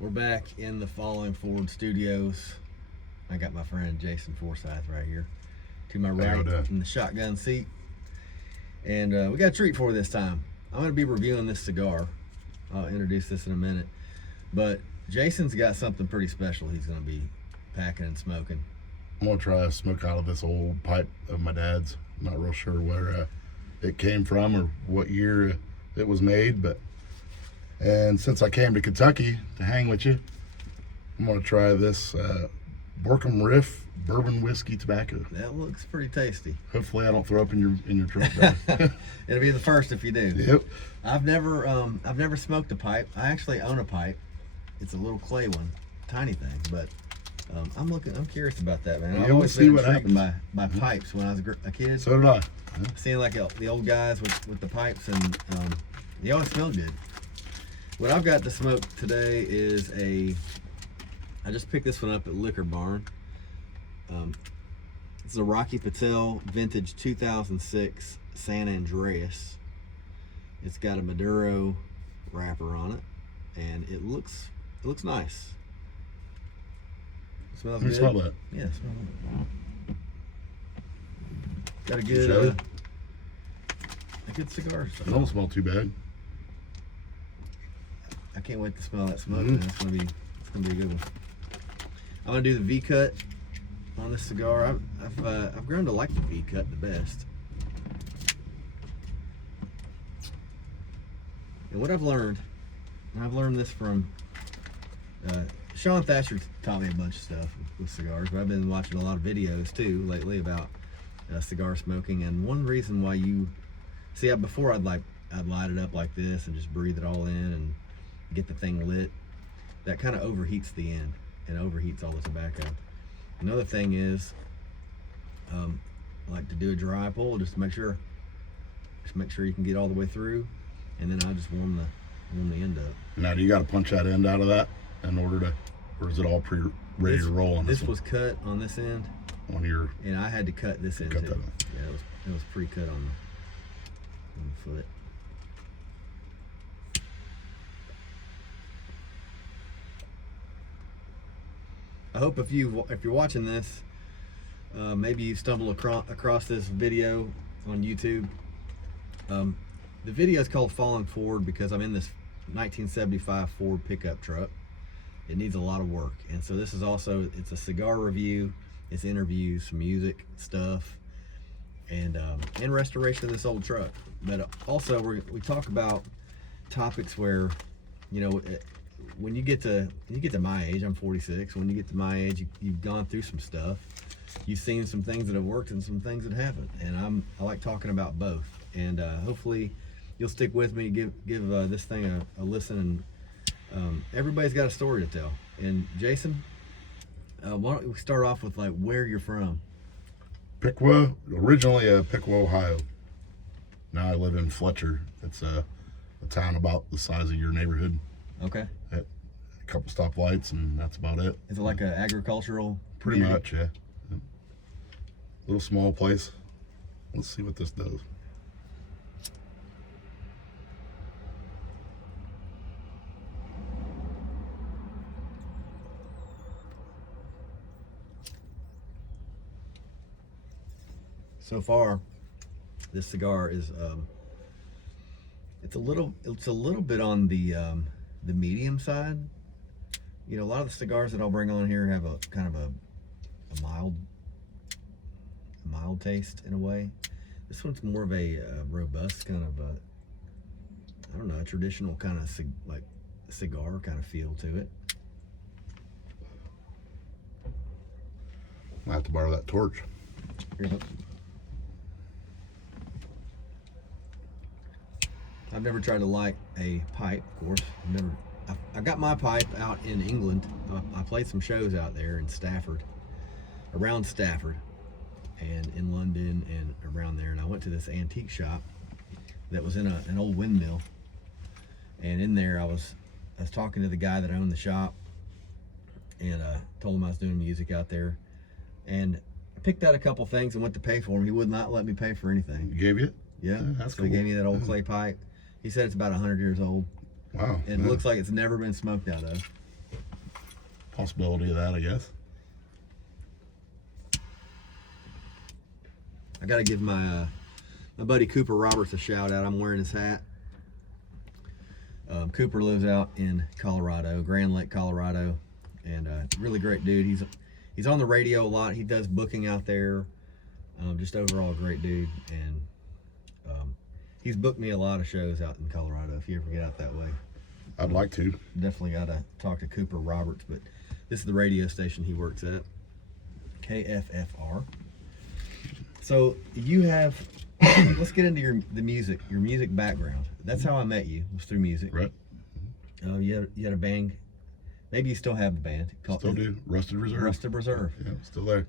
We're back in the Falling Forward studios. I got my friend Jason Forsythe right here to my right in the shotgun seat. And we got a treat for you this time. I'm going to be reviewing this cigar. I'll introduce this in a minute. But Jason's got something pretty special he's going to be packing and smoking. I'm going to try to smoke out of this old pipe of my dad's. I'm not real sure where it came from or what year it was made, and since I came to Kentucky to hang with you, I'm going to try this Borkham Riff bourbon whiskey tobacco. That looks pretty tasty. Hopefully I don't throw up in your truck. It'll be the first if you do. Yep. I've never smoked a pipe. I actually own a pipe. It's a little clay one, tiny thing, but I'm curious about that, man. I've always been intrigued by pipes when I was a kid. So did I. Seeing like the old guys with the pipes, and they always smelled good. What I've got to smoke today is I just picked this one up at Liquor Barn. It's a Rocky Patel vintage 2006 San Andreas. It's got a Maduro wrapper on it, and it looks nice. It smells good. Smell that. Yeah, smell it. Got a good cigar. It don't smell too bad. I can't wait to smell that smoke. It's gonna be a good one. I'm gonna do the V cut on this cigar. I've grown to like the V cut the best. And what I've learned, and I've learned this from Sean Thatcher taught me a bunch of stuff with cigars, but I've been watching a lot of videos too lately about cigar smoking. And one reason why before I'd light it up like this and just breathe it all in and get the thing lit. That kind of overheats the end and overheats all the tobacco. Another thing is, I like to do a dry pull just to make sure you can get all the way through, and then I'll just warm the end up. Now, do you got to punch that end out of that in order to, or is it all ready to roll on this one? This was cut on this end. On your. And I had to cut this end too. That Yeah, it was pre-cut on the foot. I hope if you're watching this, maybe you stumble across this video on YouTube. The video is called Falling Forward because I'm in this 1975 Ford pickup truck. It needs a lot of work, and so this is it's a cigar review, it's interviews, some music stuff, and restoration of this old truck. But also we talk about topics where, you know, when you get to my age, I'm 46. When you get to my age, you've gone through some stuff. You've seen some things that have worked and some things that haven't. And I like talking about both. And hopefully you'll stick with me. Give this thing a listen. And everybody's got a story to tell. And Jason, why don't we start off with like where you're from? Piqua, originally Piqua, Ohio. Now I live in Fletcher. It's a town about the size of your neighborhood. Okay. A couple stoplights, and that's about it. Is it like an agricultural? Pretty much, yeah. Little small place. Let's see what this does. So far, this cigar is it's a little bit on the medium side. You know, a lot of the cigars that I'll bring on here have a kind of a mild taste in a way. This one's more of a robust kind of I don't know, a traditional kind of cigar kind of feel to it. I have to borrow that torch. Here you go. I've never tried to light a pipe, of course. I got my pipe out in England. I played some shows out there in Stafford, around Stafford, and in London and around there. And I went to this antique shop that was in an old windmill. And in there, I was talking to the guy that owned the shop, and told him I was doing music out there. And I picked out a couple things and went to pay for them. He would not let me pay for anything. He gave you? Yeah. That's so cool. He gave me that old clay pipe. He said it's about 100 years old. Wow. It looks like it's never been smoked out of. possibility of that, I guess. I gotta give my buddy Cooper Roberts a shout out. I'm wearing his hat. Cooper lives out in Colorado, Grand Lake, Colorado, and really great dude. He's on the radio a lot. He does booking out there. Just overall a great dude, and he's booked me a lot of shows out in Colorado. If you ever get out that way, I'd like to. Definitely gotta talk to Cooper Roberts. But this is the radio station he works at, KFFR. So you have. Let's get into your music background. That's how I met you, was through music. Right. You had a band. Maybe you still have the band. Still do. Rusted Reserve. Rusted Reserve. Yeah, still there.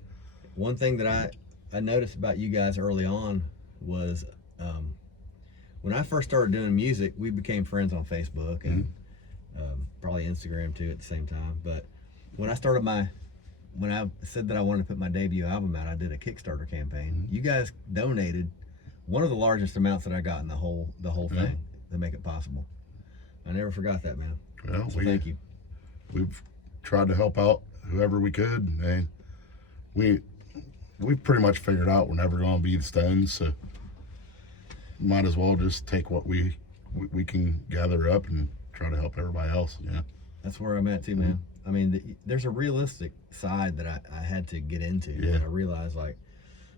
One thing that I noticed about you guys early on was when I first started doing music, we became friends on Facebook and probably Instagram too at the same time. But when I said that I wanted to put my debut album out, I did a Kickstarter campaign. You guys donated one of the largest amounts that I got in the whole thing to make it possible. I never forgot that, man. Well, so thank you. We've tried to help out whoever we could, and we pretty much figured out we're never going to be the Stones, so might as well just take what we can gather up and try to help everybody else. Yeah, that's where I'm at too, man. I mean, there's a realistic side that I had to get into. Yeah. And I realized, like,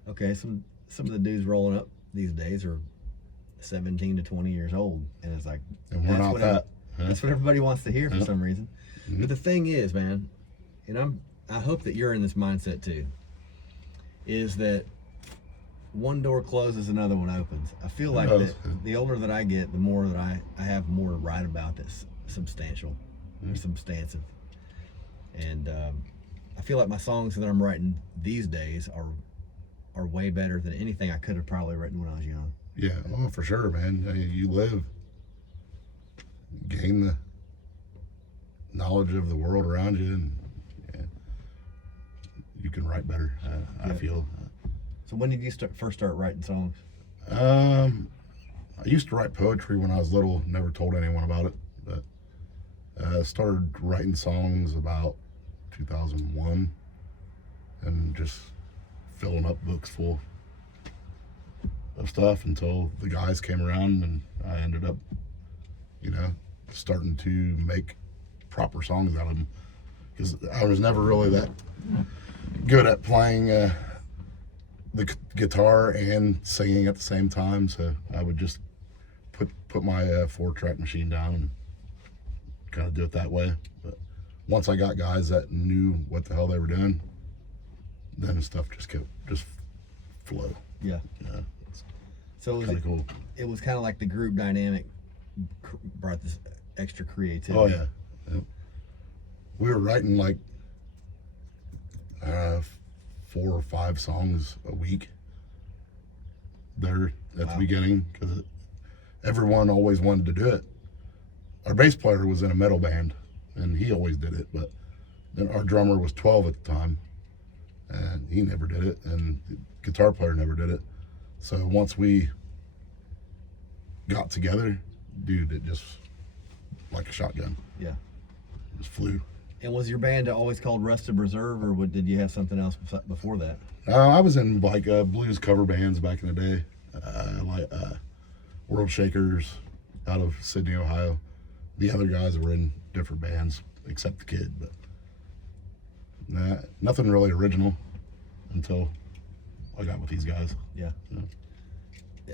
okay, some of the dudes rolling up these days are 17 to 20 years old, and it's like, and we're not that. That's what everybody wants to hear for some reason. But the thing is, man, and I hope that you're in this mindset too, is that one door closes, another one opens. I feel like that the older that I get, the more that I have more to write about that's substantial or substantive. And I feel like my songs that I'm writing these days are way better than anything I could have probably written when I was young. Yeah, oh, for sure, man. I mean, you gain the knowledge of the world around you, and you can write better, I feel. So when did you first start writing songs? I used to write poetry when I was little, never told anyone about it, but I started writing songs about 2001 and just filling up books full of stuff until the guys came around, and I ended up, starting to make proper songs out of them, because I was never really that good at playing the guitar and singing at the same time, so I would just put my 4-track machine down and kind of do it that way. But once I got guys that knew what the hell they were doing, then stuff just flow. Yeah. So cool. It was kind of like the group dynamic brought this extra creativity. Oh yeah. We were writing like 4 or 5 songs a week there at the beginning, because everyone always wanted to do it. Our bass player was in a metal band, and he always did it, but then our drummer was 12 at the time, and he never did it, and the guitar player never did it. So once we got together, dude, it just like a shotgun. Yeah. It just flew. And was your band always called Rusted Reserve, or did you have something else before that? I was in like blues cover bands back in the day, like World Shakers out of Sydney, Ohio. The other guys were in different bands, except the kid, but nothing really original until I got with these guys. Yeah.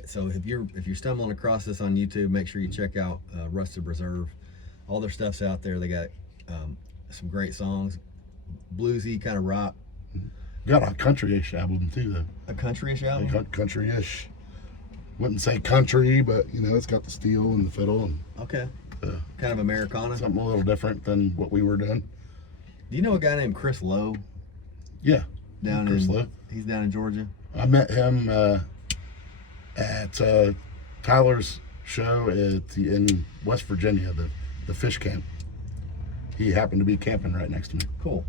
So if you're stumbling across this on YouTube, make sure you check out Rusted Reserve. All their stuff's out there. They got some great songs, bluesy kind of rock. Got a country-ish album too, though. A country-ish album? Country-ish. Wouldn't say country, but it's got the steel and the fiddle and. Okay. Kind of Americana. Something a little different than what we were doing. Do you know a guy named Chris Lowe? Yeah. Chris Lowe. He's down in Georgia. I met him at Tyler's show in West Virginia, the fish camp. He happened to be camping right next to me. Cool.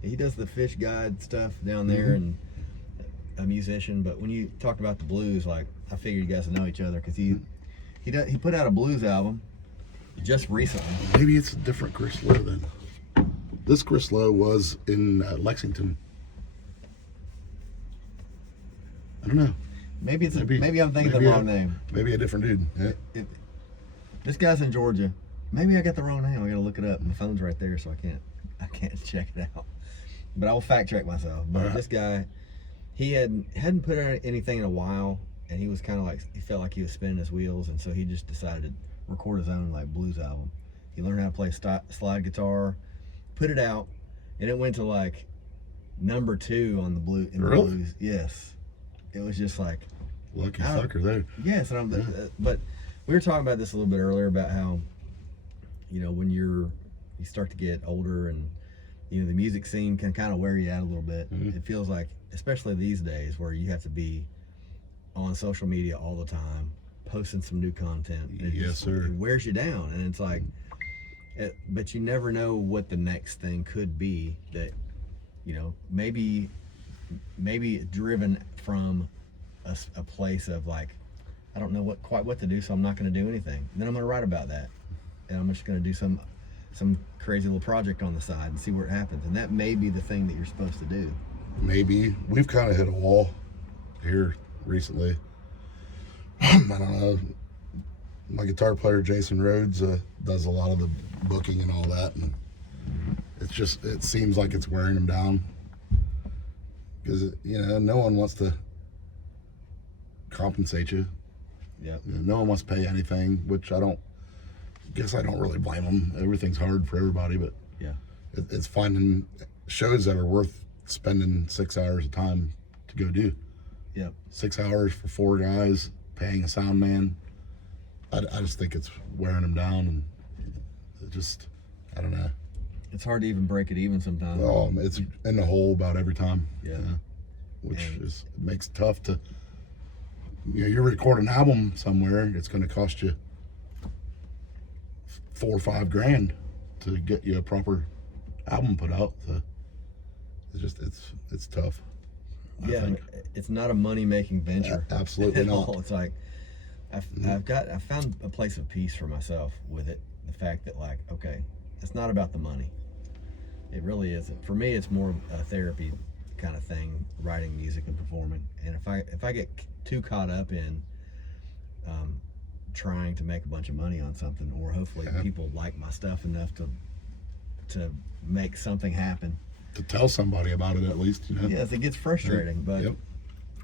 He does the fish guide stuff down there, and a musician. But when you talked about the blues, like, I figured you guys would know each other, because he put out a blues album just recently. Maybe it's a different Chris Lowe then. This Chris Lowe was in Lexington. I don't know. Maybe I'm thinking the wrong name. Maybe a different dude. Yeah. This guy's in Georgia. Maybe I got the wrong name. I gotta look it up. My phone's right there, so I can't check it out. But I will fact check myself. But right. This guy, he hadn't put out anything in a while, and he was kind of like, he felt like he was spinning his wheels, and so he just decided to record his own like blues album. He learned how to play slide guitar, put it out, and it went to like number 2 on the blues. Yes, it was just like lucky sucker there. Yes, and but we were talking about this a little bit earlier about how, you know, when you start to get older and, you know, the music scene can kind of wear you out a little bit. Mm-hmm. It feels like, especially these days where you have to be on social media all the time, posting some new content. Yes, sir. It wears you down, and it's like, but you never know what the next thing could be that, you know, maybe driven from a place of like, I don't know quite what to do, so I'm not going to do anything. And then I'm going to write about that, and I'm just going to do some crazy little project on the side and see where it happens. And that may be the thing that you're supposed to do. Maybe. We've kind of hit a wall here recently. I don't know. My guitar player Jason Rhodes does a lot of the booking and all that, and it seems like it's wearing him down, because, you know, no one wants to compensate you. Yeah. No one wants to pay anything, which I don't really blame them. Everything's hard for everybody, but yeah, it's finding shows that are worth spending 6 hours of time to go do. Yeah. 6 hours for 4 guys, paying a sound man. I just think it's wearing them down, and I don't know. It's hard to even break it even sometimes. Well, it's in the hole about every time. Yeah. Which makes it tough to, you know, you record an album somewhere, it's going to cost you $4 or $5 grand to get you a proper album put out. So it's tough. Yeah, it's not a money-making venture. Absolutely not. All. It's like I found a place of peace for myself with it. The fact that, like, okay, it's not about the money. It really isn't. For me, it's more a therapy kind of thing, writing music and performing. And if I get too caught up in trying to make a bunch of money on something, or hopefully people like my stuff enough to make something happen, to tell somebody about it, at least, you know. Yes, it gets frustrating, but yep.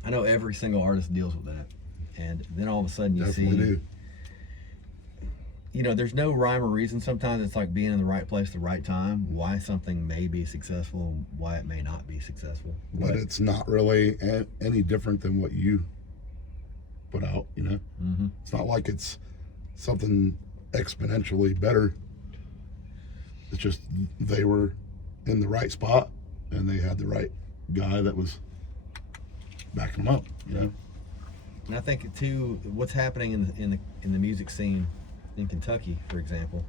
I know every single artist deals with that. And then all of a sudden you Definitely see, do. You know, there's no rhyme or reason. Sometimes it's like being in the right place at the right time, why something may be successful and why it may not be successful. But it's not really any different than what you put out, you know. Mm-hmm. It's not like it's something exponentially better. It's just they were in the right spot, and they had the right guy that was backing them up, you know. And I think too, what's happening in the music scene in Kentucky, for example,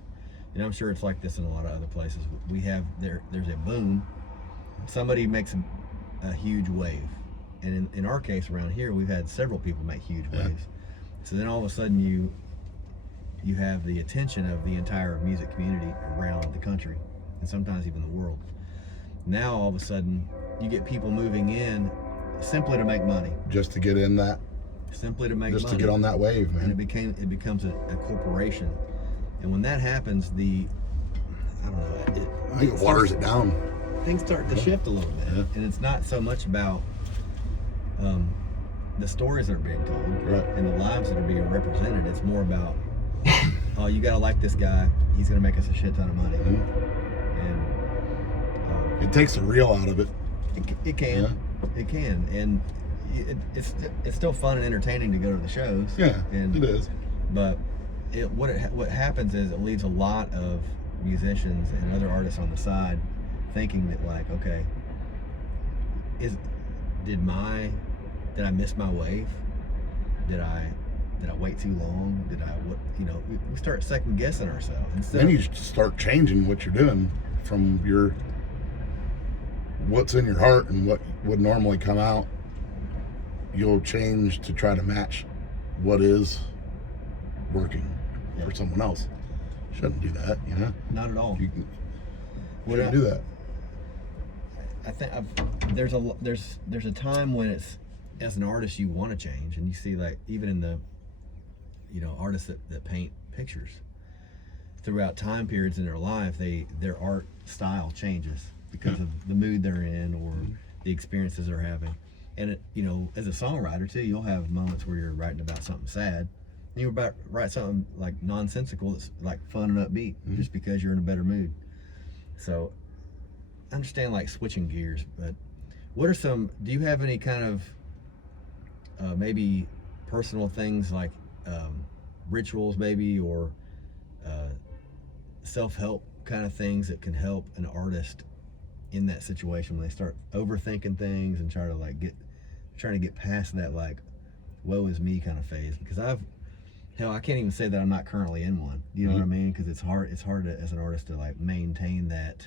and I'm sure it's like this in a lot of other places. We have there's a boom. Somebody makes a huge wave, and in our case around here, we've had several people make huge waves. So then all of a sudden you have the attention of the entire music community around the country, and sometimes even the world. Now all of a sudden you get people moving in simply to make money. Just to get in that. Simply to make money. Just to get on that wave, man. And it becomes a corporation. And when that happens, I don't know. I think it waters it down. Things start to shift a little bit. Yeah. And it's not so much about the stories that are being told, right, and the lives that are being represented. It's more about, oh, you got to like this guy. He's going to make us a shit ton of money. Mm-hmm. And it takes the real out of it. It can. Yeah. It can. And it's still fun and entertaining to go to the shows. Yeah, and it is. But what happens is it leaves a lot of musicians and other artists on the side thinking that, like, okay, did I miss my wave? Did I wait too long? We start second guessing ourselves. Then you start changing what you're doing from what's in your heart and what would normally come out. You'll change to try to match what is working for someone else. Shouldn't do that, you know? Not at all. Shouldn't do that. I think there's a time when it's, as an artist, you want to change, and you see, like, even in the, artists that paint pictures throughout time periods in their life, their art style changes because of the mood they're in or the experiences they're having. And as a songwriter too, you'll have moments where you're writing about something sad, and you're about to write something like nonsensical that's like fun and upbeat, just because you're in a better mood. So I understand, like, switching gears, but what are do you have any kind of maybe personal things, like rituals maybe, or self-help kind of things that can help an artist in that situation when they start overthinking things and trying to get past that, like, woe is me kind of phase? Because I can't even say that I'm not currently in one. You know what I mean? Because it's hard as an artist to, like, maintain that.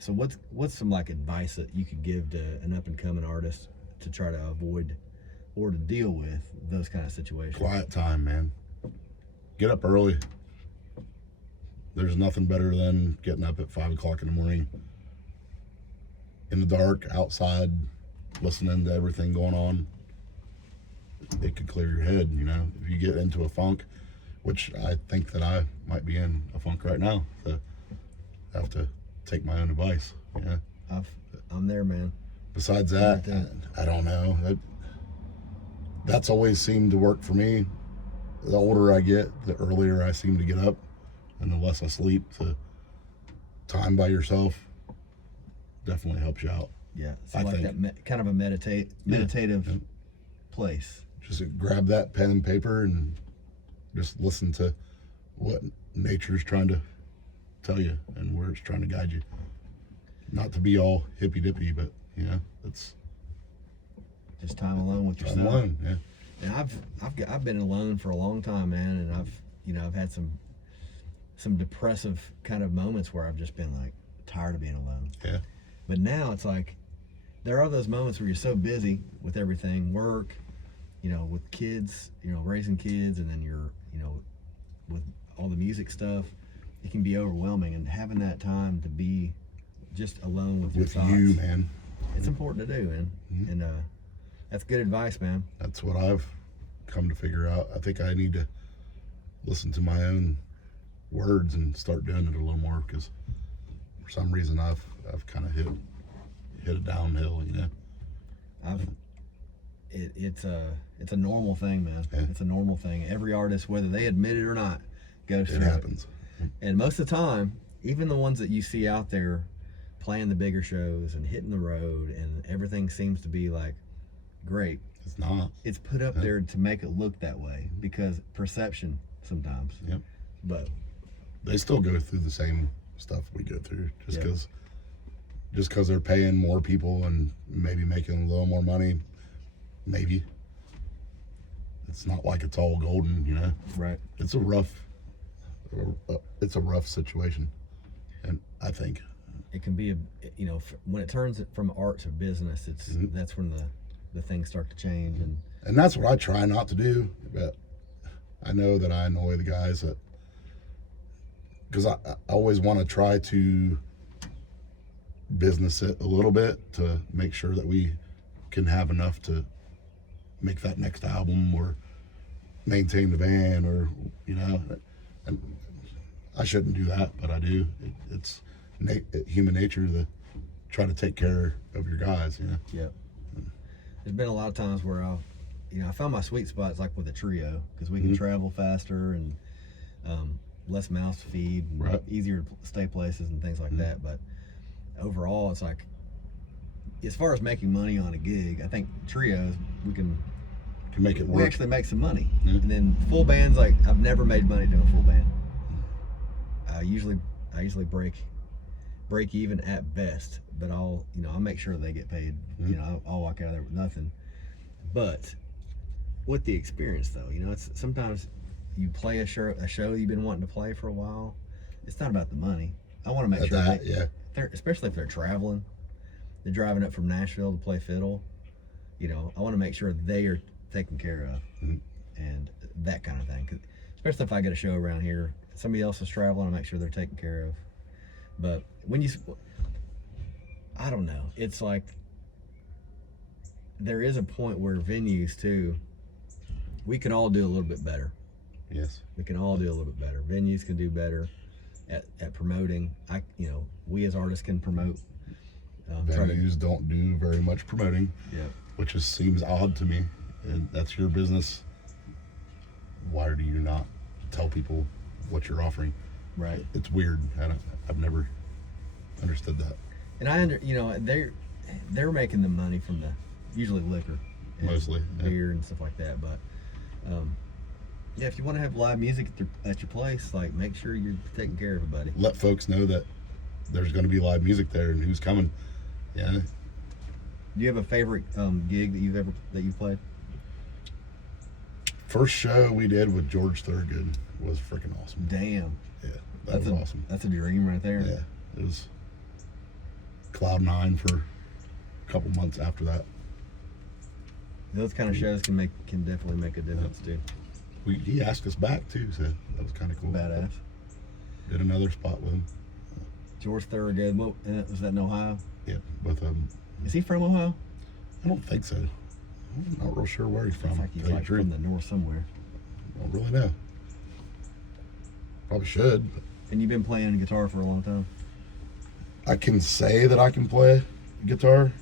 So what's some, like, advice that you could give to an up and coming artist to try to avoid or to deal with those kind of situations? Quiet time, man. Get up early. There's nothing better than getting up at 5 o'clock in the morning in the dark, outside, listening to everything going on. It could clear your head, if you get into a funk, which I think that I might be in a funk right now. So I have to take my own advice. I'm there, man. Besides that, I don't know. That's always seemed to work for me. The older I get, the earlier I seem to get up, and the less I sleep. So time by yourself definitely helps you out. Yeah, so I like think. That kind of a meditative place. Just grab that pen and paper and just listen to what nature's trying to tell you and where it's trying to guide you. Not to be all hippy dippy, but it's just time alone with yourself. Time alone, yeah. And I've been alone for a long time, man, and I've had some depressive kind of moments where I've just been, like, tired of being alone. Yeah. But now it's like there are those moments where you're so busy with everything, work, with kids, raising kids, and then you're, with all the music stuff, it can be overwhelming. And having that time to be just alone with your thoughts, you, man, it's important to do, man. And that's good advice, man. That's what I've come to figure out. I think I need to listen to my own words and start doing it a little more, because for some reason I've kind of hit a downhill, It's a normal thing, man. Yeah. It's a normal thing. Every artist, whether they admit it or not, goes through it. Happens. And most of the time, even the ones that you see out there playing the bigger shows and hitting the road and everything seems to be, like, great, it's not. It's put up there to make it look that way, because perception sometimes. Yep. But they still go through the same stuff we go through, just because they're paying more people and maybe making a little more money. Maybe it's not like it's all golden, Right. It's a rough situation, and I think it can be when it turns from art to business, that's when the things start to change, and that's what I try not to do. But I know that I annoy the guys because I always want to try to business it a little bit to make sure that we can have enough to make that next album or maintain the band, or and I shouldn't do that, but I do. It's human nature to try to take care of your guys. Yep. There's been a lot of times where I found my sweet spots, like with a trio, because we can travel faster and less mouths to feed, and right. Easier to stay places and things like that. But overall, it's like, as far as making money on a gig, I think trios we can make it work. We actually make some money. And then full bands, like, I've never made money doing full band. I usually break even at best, but I'll make sure they get paid. I'll walk out of there with nothing. But with the experience, though, it's sometimes you play a show you've been wanting to play for a while. It's not about the money. I want to make sure especially if they're traveling, they're driving up from Nashville to play fiddle. I want to make sure they are taken care of, and that kind of thing. 'Cause especially if I get a show around here, somebody else is traveling, I make sure they're taken care of. But when you, I don't know. It's like there is a point where venues too, we can all do a little bit better. Yes. We can all do a little bit better. Venues can do better at promoting. We as artists can promote. Venues don't do very much promoting, Yeah. which just seems odd to me. And that's your business. Why do you not tell people what you're offering? Right. It's weird. I've never understood that. And they're making the money from the usually liquor, and Mostly, yeah. beer and stuff like that. But yeah, if you want to have live music at your place, like make sure you're taking care of everybody. Let folks know that there's going to be live music there and who's coming. Yeah. Do you have a favorite gig that you've played? First show we did with George Thorogood was freaking awesome. Damn. Yeah, that was awesome. That's a dream right there. Yeah, it was cloud nine for a couple months after that. Those kind of shows can definitely make a difference too. He asked us back too, so that was kind of cool. Badass. Did another spot with him. George Thorogood. Was that in Ohio? Yeah, both of them. Is he from Ohio? I don't think so. I'm not real sure where he's from. It's like he's Tell you like the truth. from the north somewhere. I don't really know. Probably should. And you've been playing guitar for a long time? I can say that I can play guitar.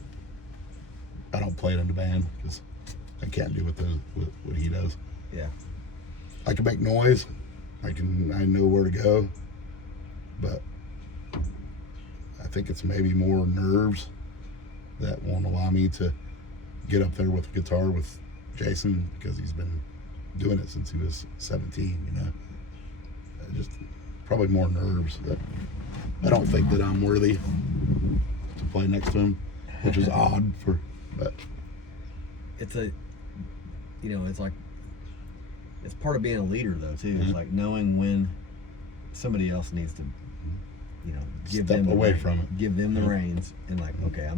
I don't play it in the band because I can't do what he does. Yeah. I can make noise. I know where to go, but I think it's maybe more nerves that won't allow me to get up there with a guitar with Jason because he's been doing it since he was 17. Just probably more nerves that I don't think that I'm worthy to play next to him, which is odd but it's like it's part of being a leader though too. Mm-hmm. It's like knowing when somebody else needs to give step them away the from it. Give them the reins and like, okay,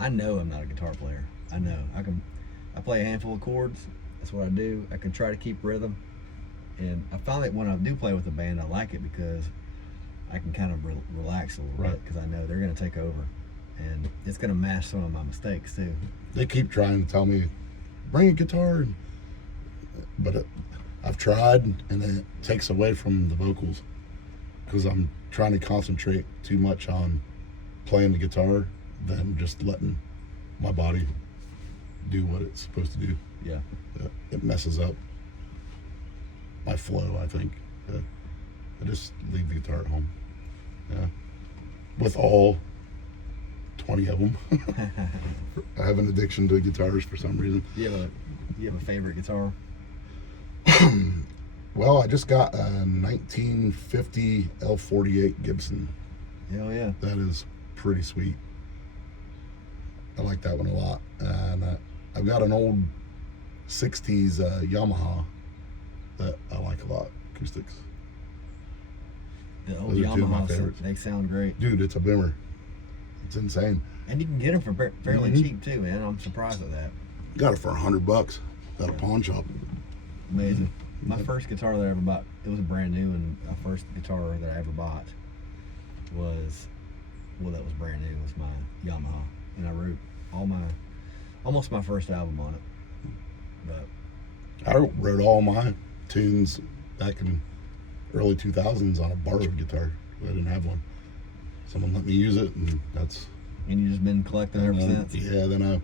I know I'm not a guitar player. I play a handful of chords. That's what I do. I can try to keep rhythm. And I find that when I do play with a band, I like it because I can kind of relax a little bit because I know they're going to take over. And it's going to mask some of my mistakes too. They keep trying to tell me, bring a guitar, but I've tried, and it takes away from the vocals because I'm trying to concentrate too much on playing the guitar than just letting my body do what it's supposed to do. Yeah. It messes up my flow, I think. I just leave the guitar at home. Yeah. With all 20 of them. I have an addiction to guitars for some reason. You have a favorite guitar? Well, I just got a 1950 L48 Gibson. Hell yeah. That is pretty sweet. I like that one a lot. And I've got an old 60s Yamaha that I like a lot. Acoustics. The old Those are two of my Yamahas, favorites. they sound great. Dude, it's a bimmer. It's insane. And you can get them for fairly cheap too, man. I'm surprised at that. Got it for $100 at a pawn shop. Amazing. My first guitar that I ever bought, it was brand new, and my first guitar that I ever bought was brand new. It was my Yamaha, and I wrote almost my first album on it. But I wrote all my tunes back in early 2000s on a borrowed guitar. I didn't have one. Someone let me use it, and you've just been collecting ever since. Yeah, then I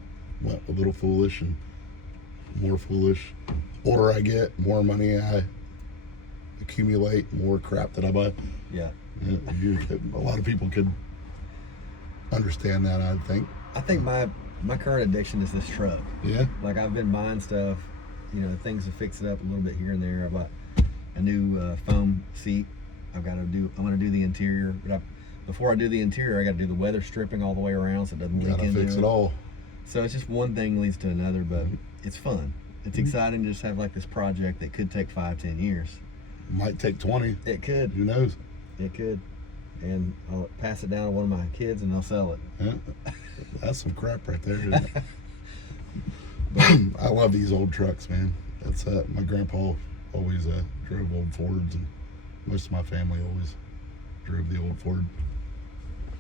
went a little foolish and more foolish. Older I get, more money I accumulate, more crap that I buy. Yeah. A lot of people could understand that, I think. I think my current addiction is this truck. Yeah. Like I've been buying stuff, things to fix it up a little bit here and there. I bought a new foam seat. I'm gonna do the interior, but before I do the interior, I got to do the weather stripping all the way around so it doesn't leak into it. Gotta fix it all. So it's just one thing leads to another, but it's fun. It's exciting to just have like this project that could take 5-10 years. Might take 20. It could. Who knows? It could. And I'll pass it down to one of my kids and they'll sell it. Yeah. That's some crap right there, isn't it? But I love these old trucks, man. That's my grandpa always drove old Fords, and most of my family always drove the old Ford.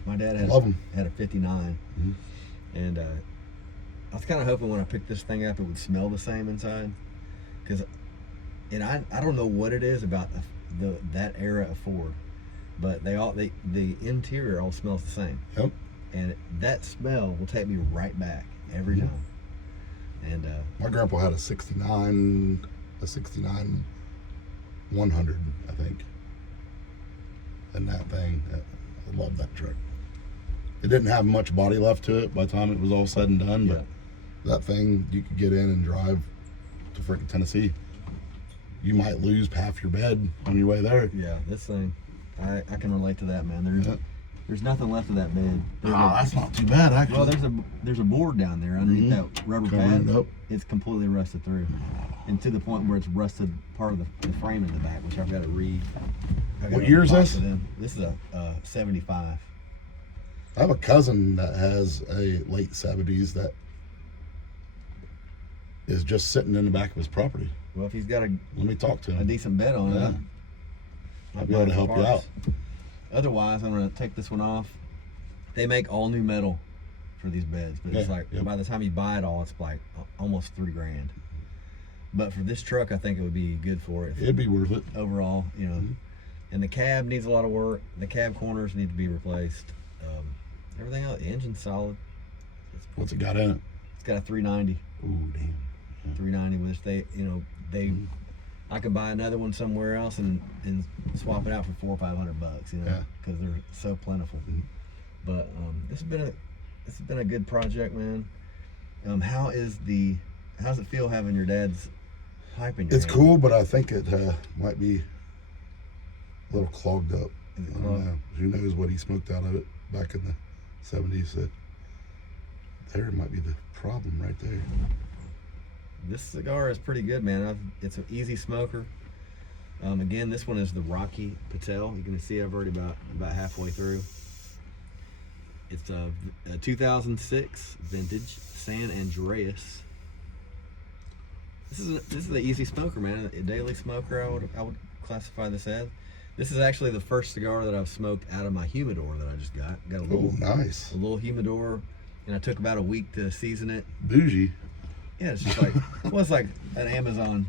My dad had Love 'em. had a '59, and I was kind of hoping when I picked this thing up it would smell the same inside, and I don't know what it is about that era of Ford, but the interior all smells the same. Yep. And that smell will take me right back every time. And my grandpa had a 69 100, I think. And that thing, I love that truck. It didn't have much body left to it by the time it was all said and done, but that thing, you could get in and drive to freaking Tennessee. You might lose half your bed on your way there. Yeah, this thing, I can relate to that, man. There's nothing left of that bed. That's not too bad, actually. Well, there's a board down there underneath that rubber pad. Up. It's completely rusted through, and to the point where it's rusted part of the frame in the back, which I've got to What year is this? This is a 75. I have a cousin that has a late 70s that is just sitting in the back of his property. Well, if he's got Let me talk to him. a decent bed on it, I'll be able to help you out. Otherwise, I'm going to take this one off. They make all new metal for these beds, but it's like by the time you buy it all, it's like almost $3,000. But for this truck, I think it would be good for it. It'd be worth it Overall, you know. And the cab needs a lot of work. The cab corners need to be replaced. Everything else, the engine's solid. What's it got in it? It's got a 390. Ooh, damn. 390, which I could buy another one somewhere else and swap it out for $400 or $500, because they're so plentiful. But this has been a good project, man. How's it feel having your dad's pipe in your hand? Cool, but I think it might be a little clogged up. I don't know. Who knows what he smoked out of it back in the 70s? That there might be the problem right there. This cigar is pretty good, man. It's an easy smoker. Again, this one is the Rocky Patel. You can see I've already about halfway through. It's a 2006 vintage San Andreas. This is an easy smoker, man. A daily smoker, I would classify this as. This is actually the first cigar that I've smoked out of my humidor that I just got. Got a little nice. A little humidor, and I took about a week to season it. Bougie. Yeah, it's just like it's like an Amazon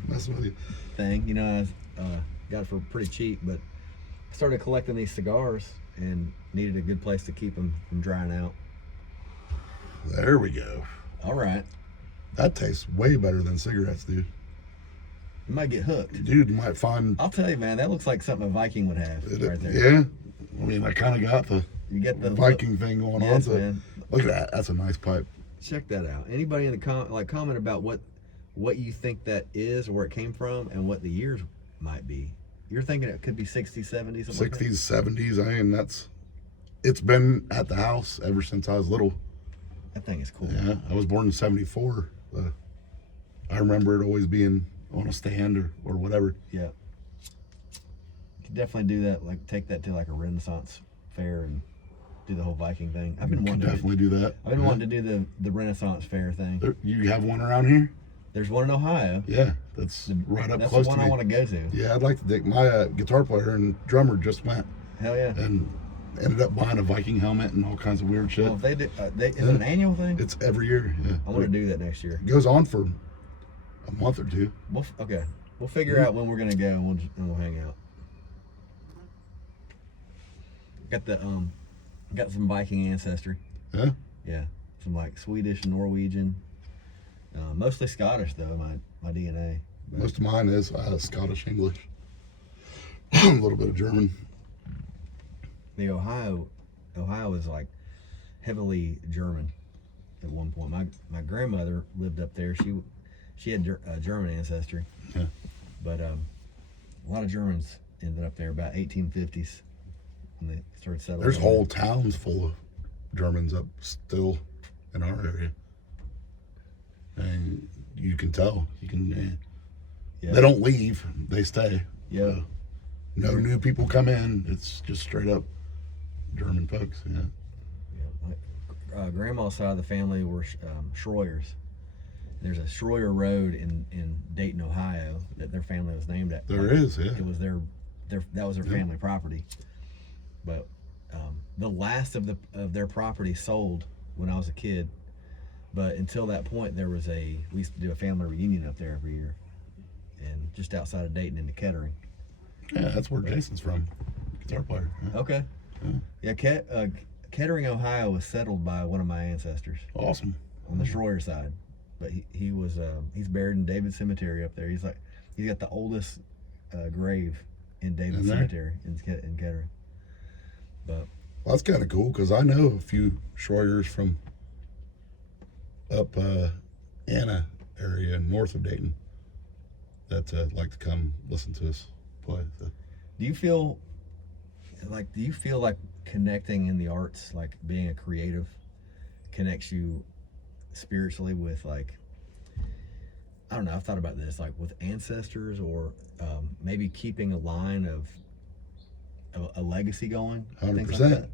thing, I got it for pretty cheap, but I started collecting these cigars and needed a good place to keep them from drying out. There we go. All right. That tastes way better than cigarettes, dude. You might get hooked. Dude, you might find... I'll tell you, man, that looks like something a Viking would have right there. Yeah. I mean, I kind of got the Viking thing going on. So Man. Look at that. That's a nice pipe. Check that out. Anybody in the comment about what you think that is or where it came from and what the years might be. You're thinking it could be 60s, 70s, something 60s, 70s. I mean, it's been at the house ever since I was little. That thing is cool. Yeah, I was born in 74. I remember it always being on a stand or whatever. Yeah. You could definitely do that, like take that to like a Renaissance fair and do the whole Viking thing. I've been wanting to do that. I've been wanting to do the Renaissance fair thing. You have one around here? There's one in Ohio. Yeah, that's right up that's close the one to me. I want to go to. Yeah, I'd like to take my guitar player and drummer just went. Hell yeah. And ended up buying a Viking helmet and all kinds of weird shit. Well, if they do, is it an annual thing? It's every year. Yeah. I want to do that next year. It goes on for a month or two. Okay. We'll figure out when we're gonna go and we'll hang out. Got some Viking ancestry. Yeah. Yeah. Some like Swedish, Norwegian, mostly Scottish though. My DNA. But most of mine is Scottish, English, a little bit of German. The Ohio is like heavily German at one point. My grandmother lived up there. She had German ancestry. Yeah. But a lot of Germans ended up there about 1850s when they started settling. There's whole towns full of Germans up still in our area, and you can tell. Yeah. They don't leave; they stay. Yeah. No new people come in. It's just straight up German folks. Yeah. Yeah. Grandma's side of the family were Schroyers. There's a Schroyer Road in Dayton, Ohio, that their family was named at. There is, yeah. It was that was their family property. But the last of their property sold when I was a kid. But until that point, we used to do a family reunion up there every year, and just outside of Dayton in Kettering. Yeah, that's where Jason's from, guitar player. Yeah. Okay. Yeah, Kettering, Ohio was settled by one of my ancestors. Awesome. On the Schroyer side, but he's buried in David Cemetery up there. He's got the oldest grave in David Cemetery in Kettering. But well, that's kind of cool because I know a few Schroyers from up Anna area north of Dayton that like to come listen to us play. So. Do you feel like connecting in the arts, like being a creative, connects you spiritually with, like, I don't know, I've thought about this, like with ancestors, or maybe keeping a line of a legacy going? 100%. Like that?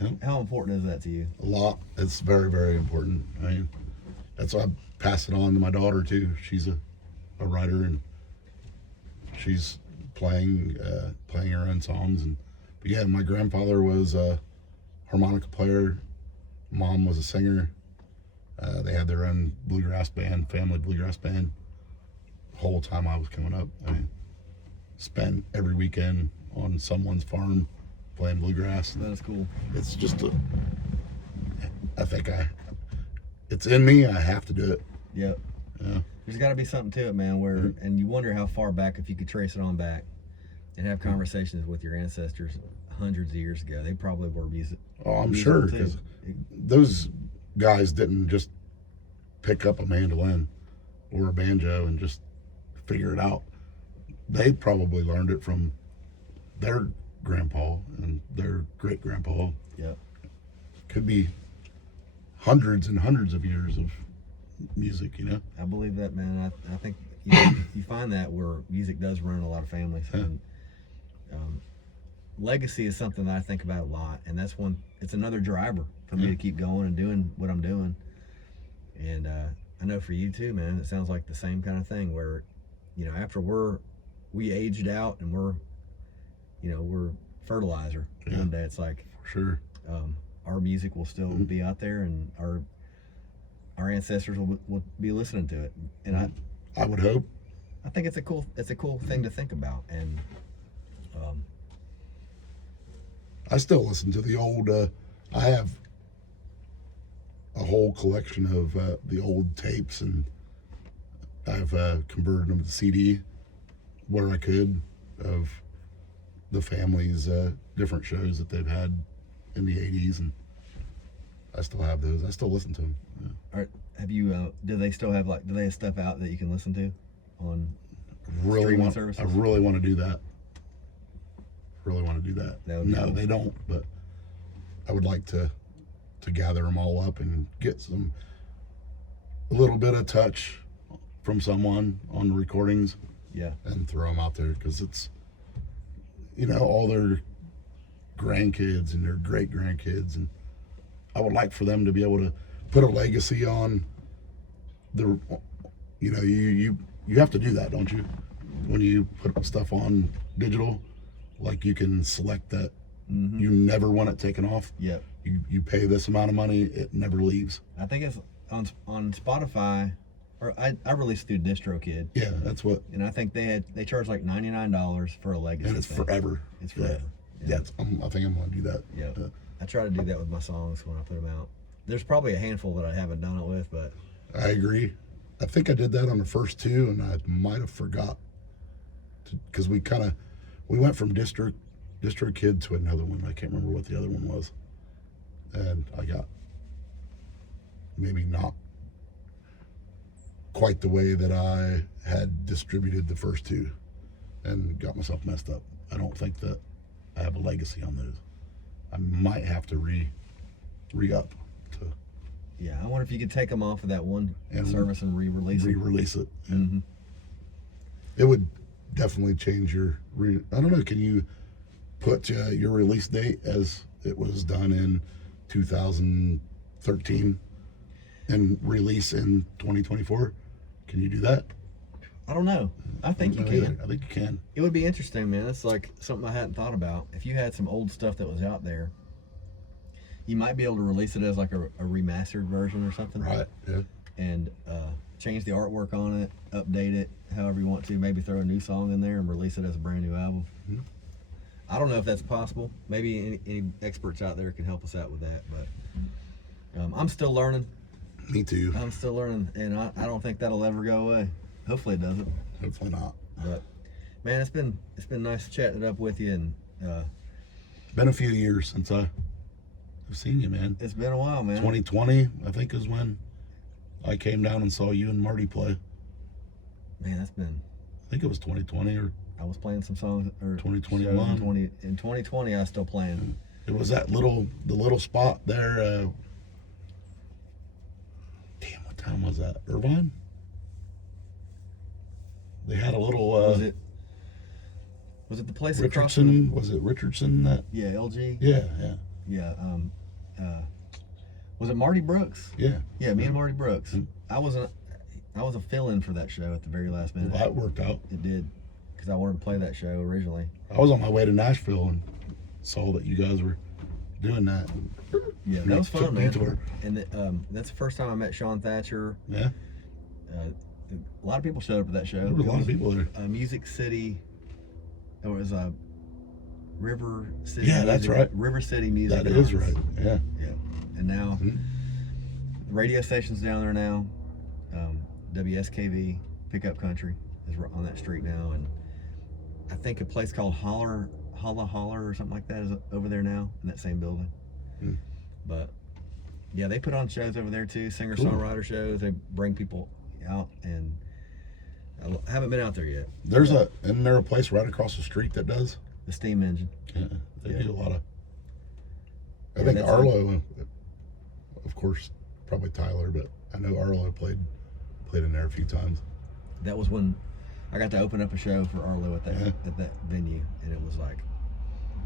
Yep. How important is that to you? A lot. It's very, very important. I mean, that's why I pass it on to my daughter too. She's a writer, and she's playing her own songs. But yeah, my grandfather was a harmonica player. Mom was a singer. They had their own bluegrass band, family bluegrass band. The whole time I was coming up, I mean, spent every weekend on someone's farm playing bluegrass. That's cool. It's just I think it's in me. I have to do it. Yep. Yeah. There's got to be something to it, man. And you wonder how far back, if you could trace it on back, and have conversations with your ancestors hundreds of years ago. They probably were music. Oh, I'm sure, because those guys didn't just pick up a mandolin or a banjo and just figure it out. They probably learned it from their grandpa and their great grandpa. Yep. Could be hundreds and hundreds of years of music, you know. I believe that, man. I think you find that where music does run in a lot of families. Yeah. And legacy is something that I think about a lot, and it's another driver for me to keep going and doing what I'm doing. And I know for you too, man, it sounds like the same kind of thing where, after we aged out and we're fertilizer. Yeah. One day it's like, For sure. Our music will still be out there, and our ancestors will be listening to it. And I would hope. I think it's a cool thing to think about. And I still listen to the old. I have a whole collection of the old tapes, and I've converted them to CD where I could, of the family's different shows that they've had in the 80s, and I still have those. I still listen to them. Yeah. All right, have you? Do they still have do they have stuff out that you can listen to on streaming services? I really want to do that. No, cool. They don't. But I would like to gather them all up and get a little bit of touch from someone on the recordings. Yeah. And throw them out there, because it's, all their grandkids and their great grandkids, and I would like for them to be able to put a legacy on the. You have to do that, don't you? When you put stuff on digital, like, you can select that. Mm-hmm. You never want it taken off. Yep. You pay this amount of money, it never leaves. I think it's on Spotify, or I released through DistroKid. Yeah, that's what. And I think they charge like $99 for a legacy. And it's thing. forever. It's forever. Yeah. I think I'm gonna do that. Yeah. I try to do that with my songs when I put them out. There's probably a handful that I haven't done it with, but I agree. I think I did that on the first two, and I might have forgot, because we went from DistroKid to another one. I can't remember what the other one was, and I got maybe not quite the way that I had distributed the first two, and got myself messed up. I don't think that I have a legacy on those. I might have to re-up to. Yeah, I wonder if you could take them off of that one service and re-release it. Yeah. Mm-hmm. It would definitely change your. I don't know. Can you put your release date as it was done in 2013 and release in 2024? Can you do that? I don't know. I think you can. I think you can. It would be interesting, man. It's like something I hadn't thought about. If you had some old stuff that was out there, you might be able to release it as like a remastered version or something. Right. Yeah. And change the artwork on it, update it however you want to. Maybe throw a new song in there and release it as a brand new album. Mm-hmm. I don't know if that's possible. Maybe any experts out there can help us out with that. But I'm still learning. Me too. I'm still learning, and I don't think that'll ever go away. Hopefully it doesn't. Hopefully not. But man, it's been nice chatting it up with you, and been a few years since I've seen you, man. it's been a while, man. 2020, I think, is when I came down and saw you and Marty play. Man, that's been. I think it was 2020 or I was playing some songs or 2021. In 2020, I was still playing. It was that the little spot there. Damn, what town was that? Irvine? They had a little. Was it the place across from? Richardson? Was it Richardson? That? Yeah, LG. Yeah. Yeah. Was it Marty Brooks? Yeah. Yeah, me and Marty Brooks. Mm. I was a fill-in for that show at the very last minute. Well, that worked out. It did, because I wanted to play that show originally. I was on my way to Nashville and saw that you guys were doing that. Yeah, that was fun, man. Detour. And that's the first time I met Sean Thatcher. Yeah. A lot of people showed up at that show. There were a lot of people there. Music City. It was River City. Yeah, that's right. River City Music. That is right. Yeah. Yeah. And now, Mhm. the radio station's down there now. WSKV, Pickup Country, is on that street now. And I think a place called Holler or something like that is over there now in that same building. Mm. But yeah, they put on shows over there too, singer-songwriter shows. They bring people out, and I haven't been out there yet. Isn't there a place right across the street that does? The Steam Engine. Yeah, they Yeah. do a lot of. I Yeah, think that's Arlo, of course, probably Tyler, but I know Arlo played in there a few times. That was when I got to open up a show for Arlo at that venue, and it was like,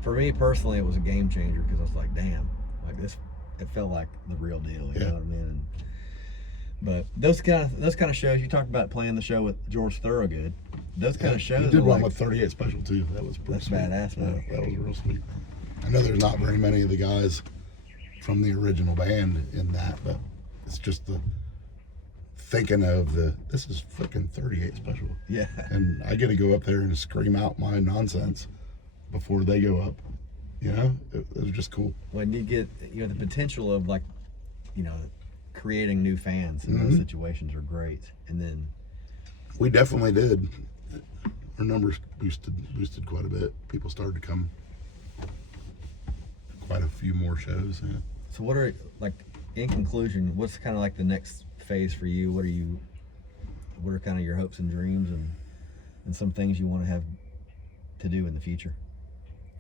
for me personally, it was a game changer, because I was like, damn, like this, it felt like the real deal. You know what I mean? But those kind of shows, you talked about playing the show with George Thorogood. Those kind of shows. You did are one like, with 38 Special too. That was pretty that's sweet. badass, man. Yeah, that was real sweet. I know there's not very many of the guys from the original band in that, but it's just the thinking of this is freaking 38 Special. Yeah. And I get to go up there and scream out my nonsense before they go up. You know, it was just cool. When you get, the potential of, like, creating new fans in those situations are great. And then we definitely did. Our numbers boosted quite a bit. People started to come. Quite a few more shows. Yeah. So what are, like, in conclusion, what's kind of like the next phase for you? What are kind of your hopes and dreams, and some things you want to have to do in the future?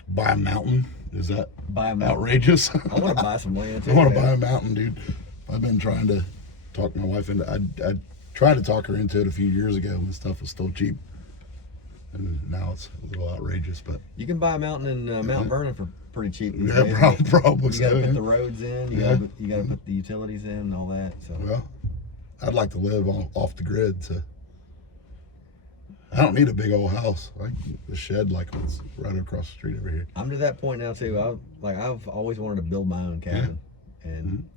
Buy a mountain? Is that Buy a mountain. outrageous? I want to buy some land too. I want to man. buy a mountain, dude. I've been trying to talk my wife into. I tried to talk her into it a few years ago when stuff was still cheap, and now it's a little outrageous. But you can buy a mountain in Mount Vernon for pretty cheap. these yeah, days. probably You so. got to Yeah. put the roads in. You got to put the utilities in and all that. So Well, I'd like to live off the grid, so I don't need a big old house. Like the shed, like what's right across the street over here. I'm to that point now too. I've always wanted to build my own cabin, and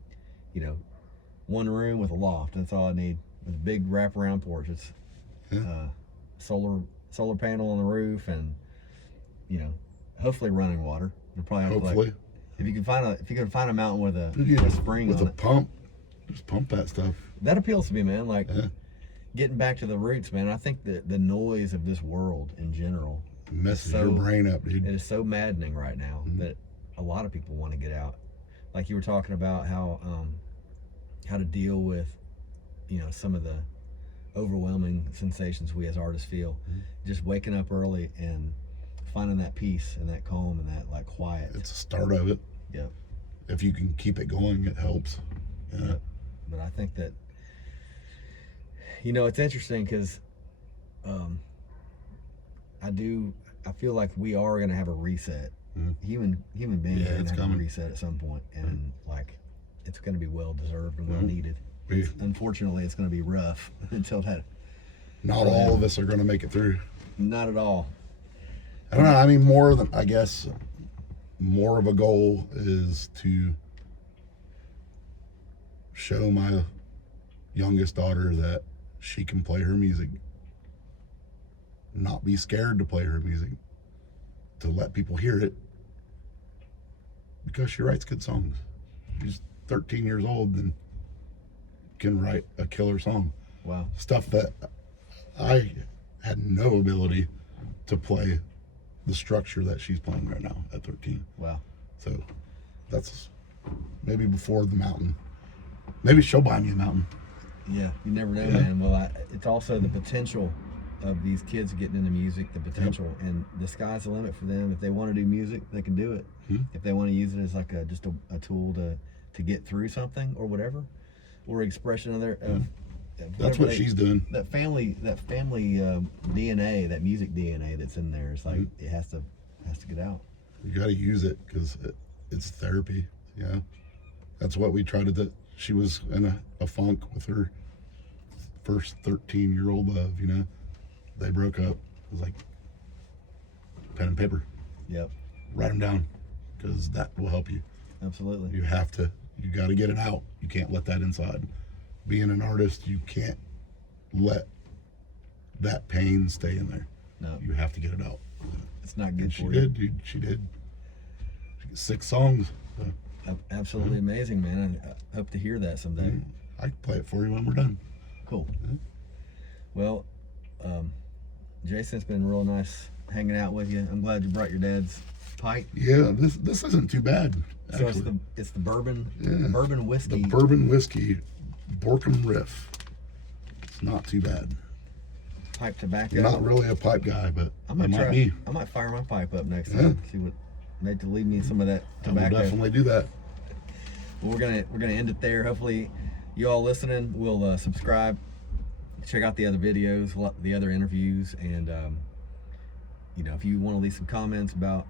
one room with a loft. That's all I need, with a big wraparound porch. It's solar panel on the roof, and hopefully running water. They'll probably have Hopefully, if you can find a mountain with a spring with on a it. pump, just pump that stuff. That appeals to me, man. Like Yeah. getting back to the roots, man. I think that the noise of this world in general Messes so- your brain up, dude. it is so maddening right now that a lot of people want to get out. Like you were talking about how to deal with some of the overwhelming sensations we as artists feel. Just waking up early and finding that peace and that calm and that, like, quiet. It's a start of it. Yep. If you can keep it going, it helps. Yeah. Yep. But I think that it's interesting, because I feel like we are going to have a reset. Human beings are going to have a reset at some point, and like it's going to be well deserved and well needed. Unfortunately, it's going to be rough until Not all of us are going to make it through. Not at all. I don't know. I mean, more of a goal is to show my youngest daughter that she can play her music, not be scared to play her music, to let people hear it, because she writes good songs. She's 13 years old and can write a killer song. Wow. Stuff that I had no ability to play the structure that she's playing right now at 13. Wow. So that's maybe before the mountain. Maybe she'll buy me a mountain. Yeah, you never know, Yeah. man. Well, it's also the potential of these kids getting into music, the potential, and the sky's the limit for them. If they want to do music, they can do it. If they want to use it as like just a tool to get through something or whatever, or expression of their. That's what she's doing. That family DNA, that music DNA that's in there, is like it has to get out. You got to use it because it's therapy. Yeah, that's what we tried to do. She was in a funk with her first 13-year-old love. You know, they broke up. It was like pen and paper. Yep. Write them down because that will help you. Absolutely. You got to get it out. You can't let that inside. Being an artist, you can't let that pain stay in there. No. You have to get it out. It's not good And for she you. did, dude. She did. She got 6 songs. So, Absolutely amazing, man. I hope to hear that someday. I can play it for you when we're done. Cool. Well, Jason, it's been real nice hanging out with you. I'm glad you brought your dad's pipe. Yeah, this isn't too bad. So Actually. it's the bourbon Yeah. bourbon whiskey. The bourbon whiskey, Borkum Riff. It's not too bad. Pipe tobacco. Not really a pipe guy, but I might be. I might fire my pipe up next Yeah. time. See what made to leave me some of that I will tobacco. definitely do that. Well, we're gonna end it there. Hopefully, you all listening will subscribe, check out the other videos, the other interviews, and if you want to leave some comments about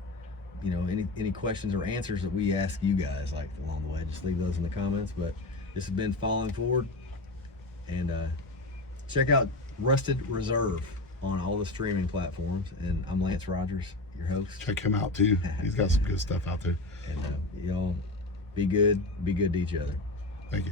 any questions or answers that we ask you guys like along the way, just leave those in the comments. But this has been Falling Forward, and check out Rusted Reserve on all the streaming platforms. And I'm Lance Rogers, your host. Check him out too. He's got some good stuff out there. And y'all be good to each other. Thank you.